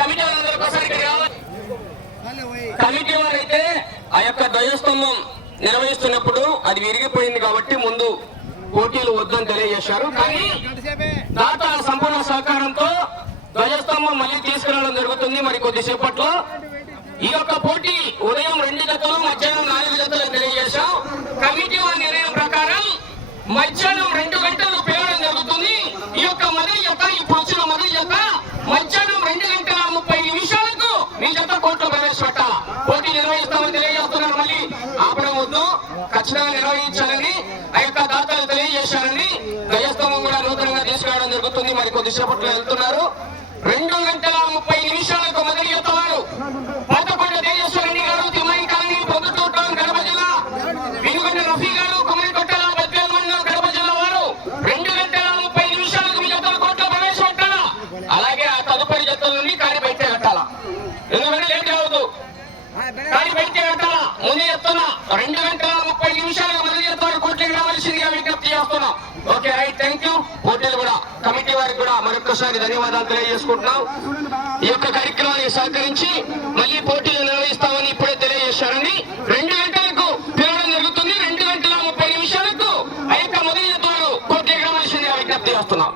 Committee వాళ్ళందరూ ఒకసారి committee వారైతే ఆ యొక్క ధ్వజస్తంభం నిర్వహిస్తున్నప్పుడు అది విరిగిపోయింది కాబట్టి ముందు పోటీలు వద్దని తెలియజేశారు. కానీ దాతల సంపూర్ణ సహకారంతో ధ్వజస్తంభం మళ్ళీ తీసుకురావడం జరుగుతుంది మరి కొద్దిసేపట్లో. ఈ యొక్క పోటీ ఉదయం రెండు జతలు మధ్యాహ్నం నాలుగు జతలు తెలియజేశాం. కమిటీ వారి నిర్ణయం ప్రకారం మధ్యాహ్నం రెండు గంటలు పేరడం జరుగుతుంది ఈ యొక్క మొదటి జత ఇప్పుడు వచ్చిన మొదటి జత మధ్యాహ్నం రెండు గంటల ముప్పై నిమిషాలకు కోర్టులో పోటీ నిర్వహిస్తామని తెలియజేస్తున్నారు మళ్ళీ. ఆపడం వద్దు. ఖచ్చితంగా నిర్వహించాలని ఆ యొక్క దాతలు తెలియజేశారని గజస్తంభం కూడా నూతనంగా తీసుకురావడం జరుగుతుంది. మరి కొద్దిసేపట్లో వెళ్తున్నారు. రెండు గంటల ముప్పై నిమిషాలకు మొదటి జత వారు గారు తిమ్మాయి కాలనీ పొద్దుటూరు కడప జిల్లా. వెనుగంట రఫీ గారు బద్వేల్ మండలం కడప జిల్లా వారు. రెండు గంటల ముప్పై నిమిషాలకు మీ జతలు ప్రవేశపెట్టాలా అలాగే ఆ తదుపరి జతల నుండి కాడి బయట కట్టాలా ఎందుకంటే కానీ పెట్టే వెంటనే ముందు చెప్తున్నా. రెండు గంటల ముప్పై నిమిషాలు మొదలు చెప్తారు కోట్లకి రావాల్సిందిగా విజ్ఞప్తి చేస్తున్నాం. Okay right thank you. Hotel కూడా కమిటీ వారికి కూడా మరొకసారి ధన్యవాదాలు తెలియజేసుకుంటున్నాం. ఈ యొక్క కార్యక్రమాన్ని సహకరించి మళ్ళీ పోటీలు నిర్వహిస్తామని ఇప్పుడే తెలియజేశారండి. రెండు గంటలకు పిలవడం జరుగుతుంది. రెండు గంటల ముప్పై నిమిషాలకు ఆ యొక్క మొదటి తోడు కోట్లకి రావాల్సిందిగా విజ్ఞప్తి చేస్తున్నాం.